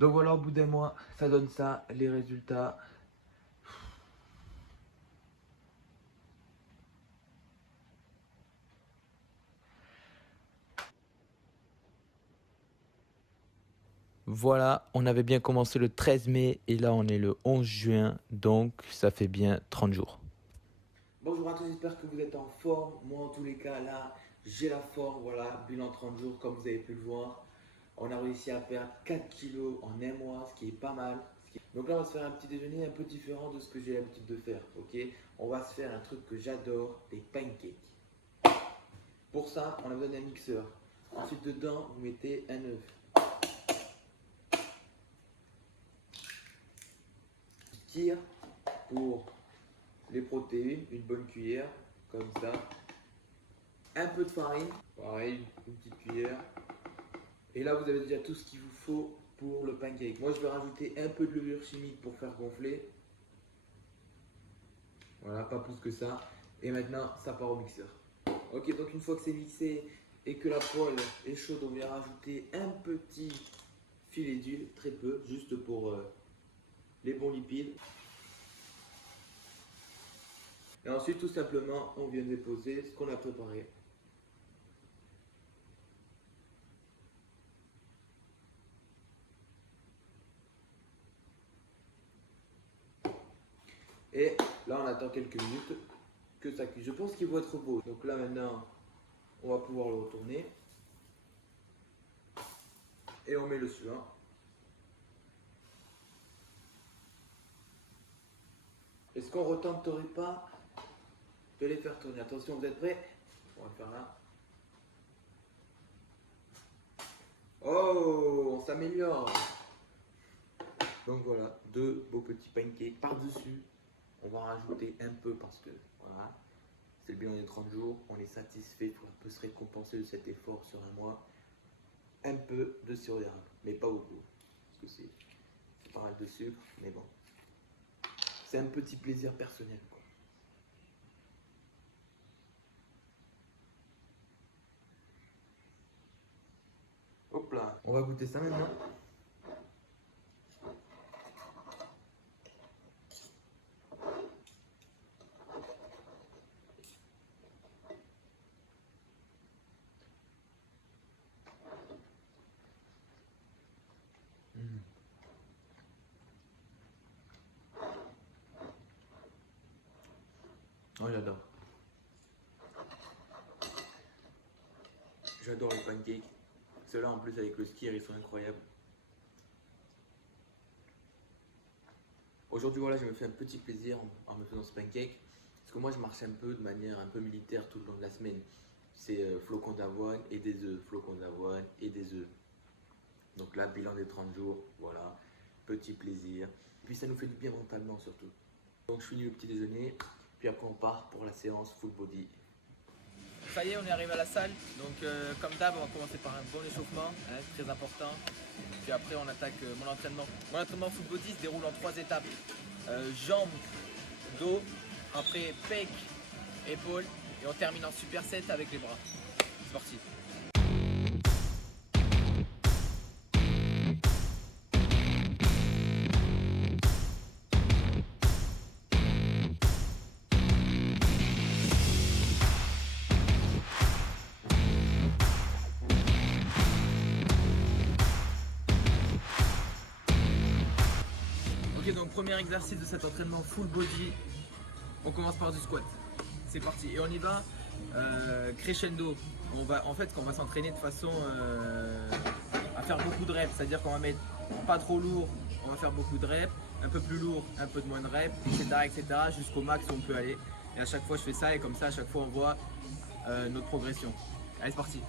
Donc voilà, au bout d'un mois, ça donne ça, les résultats. Voilà, on avait bien commencé le 13 mai et là on est le 11 juin, donc ça fait bien 30 jours. Bonjour à tous, j'espère que vous êtes en forme. Moi en tous les cas là, j'ai la forme, voilà, bilan 30 jours comme vous avez pu le voir. On a réussi à perdre 4 kilos en un mois, ce qui est pas mal. Donc là on va se faire un petit déjeuner un peu différent de ce que j'ai l'habitude de faire, ok? On va se faire un truc que j'adore, des pancakes. Pour ça, on a besoin d'un mixeur. Ensuite dedans, vous mettez un œuf. Tire pour les protéines, une bonne cuillère, comme ça. Un peu de farine, pareil, une petite cuillère. Et là, vous avez déjà tout ce qu'il vous faut pour le pancake. Moi, je vais rajouter un peu de levure chimique pour faire gonfler. Voilà, pas plus que ça. Et maintenant, ça part au mixeur. Ok, donc une fois que c'est mixé et que la poêle est chaude, on vient rajouter un petit filet d'huile, très peu, juste pour les bons lipides. Et ensuite, tout simplement, on vient déposer ce qu'on a préparé. Et là, on attend quelques minutes que ça cuise. Je pense qu'il va être beau. Donc là, maintenant, on va pouvoir le retourner. Et on met le suivant. Est-ce qu'on ne retenterait pas de les faire tourner? Attention, vous êtes prêts? On va le faire là. Oh, on s'améliore. Donc voilà, deux beaux petits pancakes par-dessus. On va en rajouter un peu parce que voilà, c'est le bilan des 30 jours. On est satisfait, il faut un peu se récompenser de cet effort sur un mois. Un peu de sirop d'érable, mais pas beaucoup. Parce que c'est pas mal de sucre, mais bon. C'est un petit plaisir personnel, quoi. Hop là. On va goûter ça maintenant. Oh, j'adore. J'adore les pancakes. Ceux-là, en plus, avec le skier, ils sont incroyables. Aujourd'hui, voilà, je me fais un petit plaisir en me faisant ce pancake. Parce que moi, je marche un peu de manière un peu militaire tout le long de la semaine. C'est flocons d'avoine et des œufs. Flocons d'avoine et des œufs. Donc là, bilan des 30 jours, voilà. Petit plaisir. Et puis, ça nous fait du bien mentalement, surtout. Donc, je finis le petit déjeuner. Puis après, on part pour la séance full body. Ça y est, on est arrivé à la salle. Donc, comme d'hab, on va commencer par un bon échauffement, hein, très important. Puis après, on attaque mon entraînement. Mon entraînement full body se déroule en 3 étapes. Jambes, dos, après pec, épaules. Et on termine en superset avec les bras. C'est parti. Ok, donc premier exercice de cet entraînement full body, on commence par du squat. C'est parti et on y va crescendo. Quand on va s'entraîner de façon à faire beaucoup de reps, c'est-à-dire qu'on va mettre pas trop lourd, on va faire beaucoup de reps, un peu plus lourd, un peu de moins de reps, etc. jusqu'au max où on peut aller. Et à chaque fois je fais ça et comme ça à chaque fois on voit notre progression. Allez, c'est parti.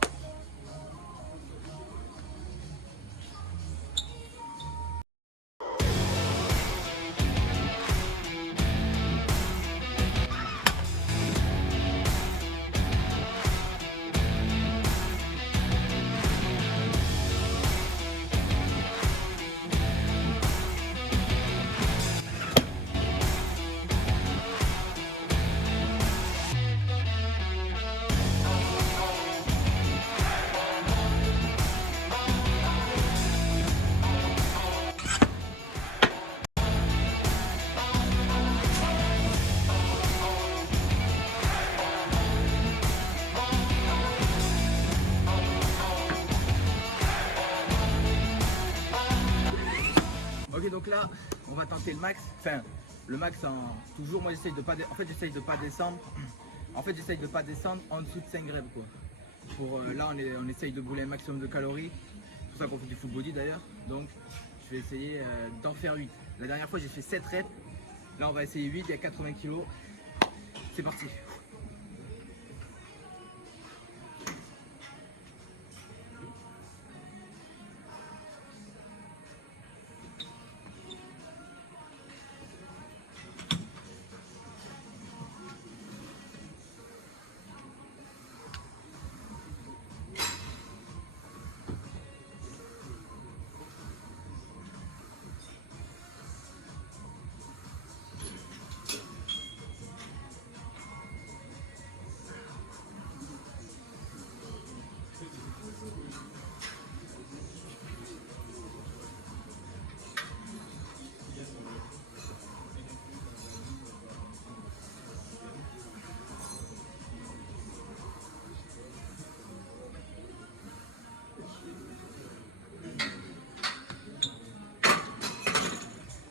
Ok, donc là, on va tenter le max. Enfin, le max toujours, moi j'essaye de pas j'essaye de pas descendre. En fait, j'essaye de pas descendre en dessous de 5 reps quoi. Là, on essaye de brûler un maximum de calories. C'est pour ça qu'on fait du full body d'ailleurs. Donc, je vais essayer d'en faire 8. La dernière fois, j'ai fait 7 reps. Là, on va essayer 8, il y a 80 kg. C'est parti.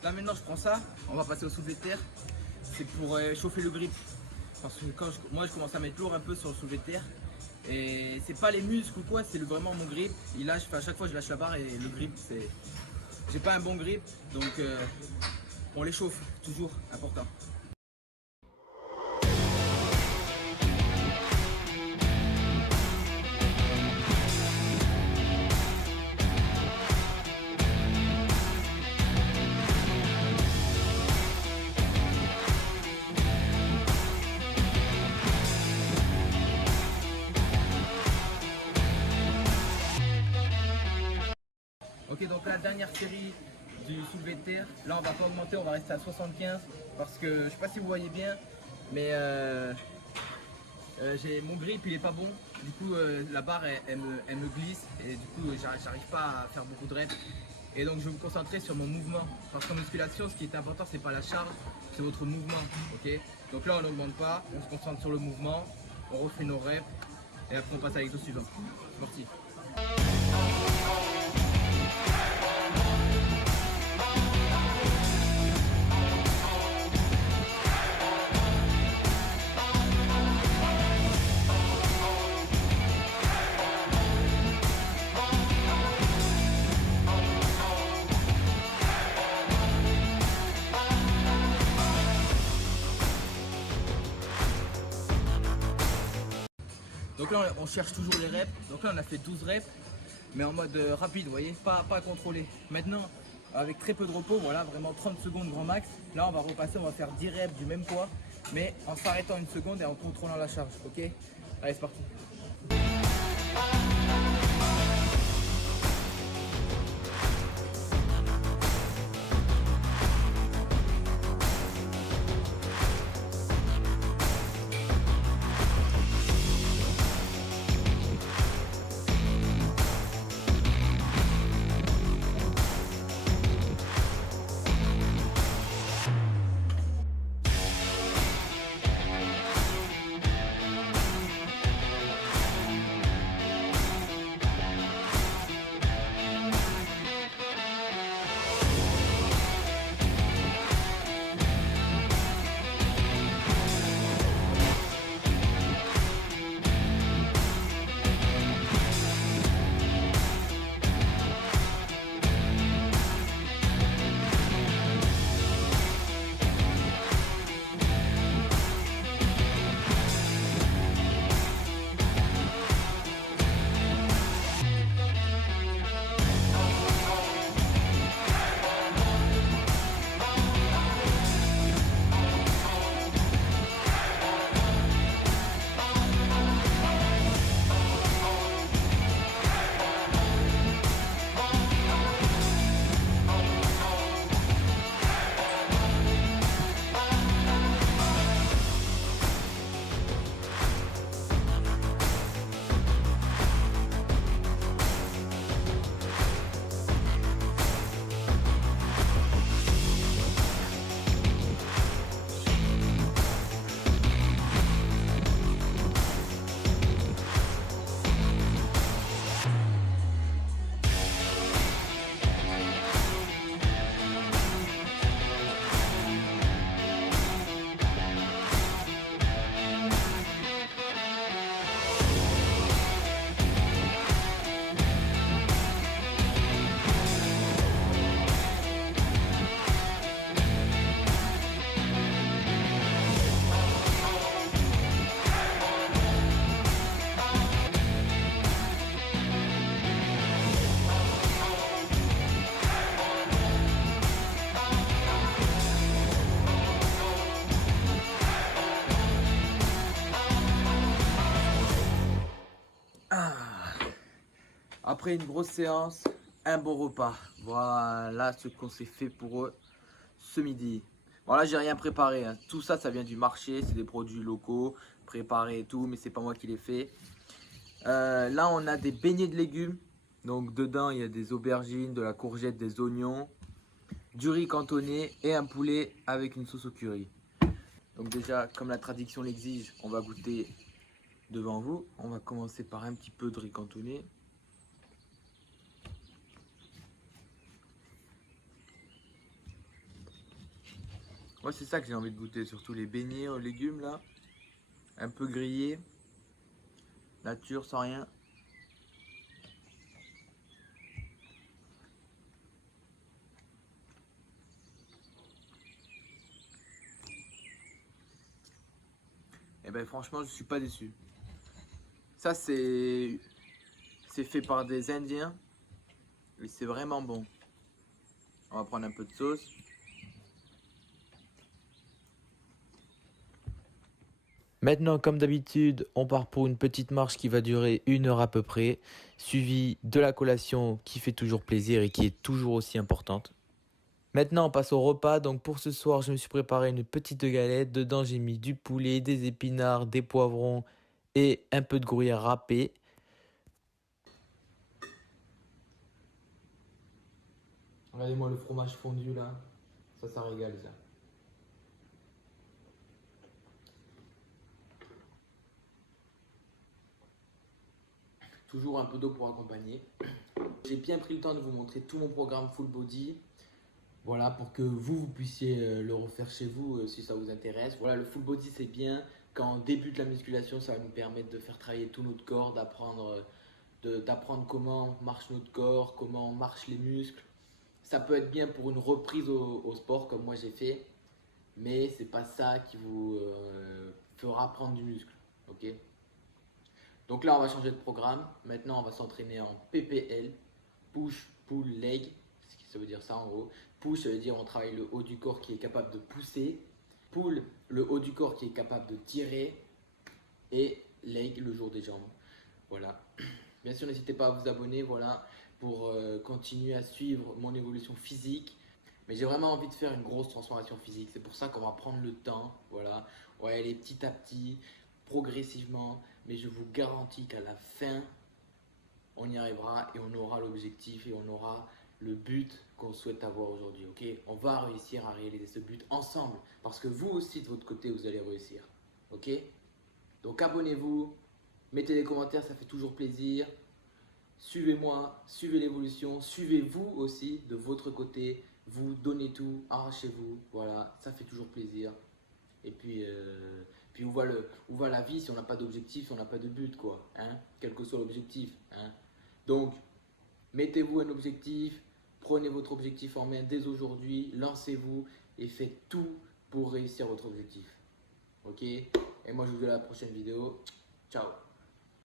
Là maintenant je prends ça, on va passer au soulevé de terre. C'est pour chauffer le grip. Parce que moi je commence à mettre lourd un peu sur le soulevé de terre. Et c'est pas les muscles ou quoi, c'est vraiment mon grip. Il lâche, à chaque fois je lâche la barre et le grip c'est. J'ai pas un bon grip, donc on les chauffe, toujours important. Ok, donc la dernière série du soulevé de terre, là on va pas augmenter, on va rester à 75 parce que je sais pas si vous voyez bien, mais mon grip il est pas bon, du coup la barre elle me glisse et du coup j'arrive pas à faire beaucoup de reps et donc je vais me concentrer sur mon mouvement parce qu'en musculation ce qui est important c'est pas la charge, c'est votre mouvement, ok. Donc là on n'augmente pas, on se concentre sur le mouvement, on refait nos reps et après on passe à l'exo suivant. C'est parti. Donc là on cherche toujours les reps, donc là on a fait 12 reps mais en mode rapide, vous voyez, pas contrôlé. Maintenant avec très peu de repos, voilà, vraiment 30 secondes grand max. Là on va repasser, on va faire 10 reps du même poids mais en s'arrêtant une seconde et en contrôlant la charge, ok. Allez c'est parti. Après une grosse séance, un bon repas. Voilà ce qu'on s'est fait pour eux ce midi. Bon là j'ai rien préparé, hein. Tout ça, ça vient du marché, c'est des produits locaux, préparés et tout, mais c'est pas moi qui les fais. Là on a des beignets de légumes. Donc dedans il y a des aubergines, de la courgette, des oignons, du riz cantonné et un poulet avec une sauce au curry. Donc déjà, comme la tradition l'exige, on va goûter devant vous. On va commencer par un petit peu de riz cantonné. Moi c'est ça que j'ai envie de goûter, surtout les beignets aux légumes là. Un peu grillés. Nature sans rien. Et ben franchement je suis pas déçu. Ça c'est fait par des Indiens. Et c'est vraiment bon. On va prendre un peu de sauce. Maintenant, comme d'habitude, on part pour une petite marche qui va durer 1 heure à peu près, suivie de la collation qui fait toujours plaisir et qui est toujours aussi importante. Maintenant, on passe au repas. Donc pour ce soir, je me suis préparé une petite galette. Dedans, j'ai mis du poulet, des épinards, des poivrons et un peu de gruyère râpé. Regardez-moi le fromage fondu là. Ça régale ça. Toujours un peu d'eau pour accompagner. J'ai bien pris le temps de vous montrer tout mon programme full body. Voilà, pour que vous puissiez le refaire chez vous si ça vous intéresse. Voilà, le full body c'est bien. Quand on débute la musculation, ça va nous permettre de faire travailler tout notre corps, d'apprendre comment marche notre corps, comment marchent les muscles. Ça peut être bien pour une reprise au sport comme moi j'ai fait, mais c'est pas ça qui vous fera prendre du muscle. Ok. Donc là, on va changer de programme. Maintenant, on va s'entraîner en PPL, push, pull, leg. Ça veut dire ça en gros. Push, ça veut dire on travaille le haut du corps qui est capable de pousser. Pull, le haut du corps qui est capable de tirer. Et leg, le jour des jambes. Voilà. Bien sûr, n'hésitez pas à vous abonner, voilà, pour continuer à suivre mon évolution physique. Mais j'ai vraiment envie de faire une grosse transformation physique. C'est pour ça qu'on va prendre le temps, voilà. On va aller petit à petit, progressivement. Mais je vous garantis qu'à la fin, on y arrivera et on aura l'objectif et on aura le but qu'on souhaite avoir aujourd'hui. Ok, on va réussir à réaliser ce but ensemble parce que vous aussi de votre côté vous allez réussir. Ok, donc abonnez-vous, mettez des commentaires, ça fait toujours plaisir. Suivez-moi, suivez l'évolution, suivez-vous aussi de votre côté. Vous donnez tout, arrachez-vous. Voilà, ça fait toujours plaisir. Et puis où va la vie si on n'a pas d'objectif, si on n'a pas de but, quoi, hein, quel que soit l'objectif, hein. Donc, mettez-vous un objectif, prenez votre objectif en main dès aujourd'hui, lancez-vous et faites tout pour réussir votre objectif. Ok? Et moi, je vous dis à la prochaine vidéo. Ciao!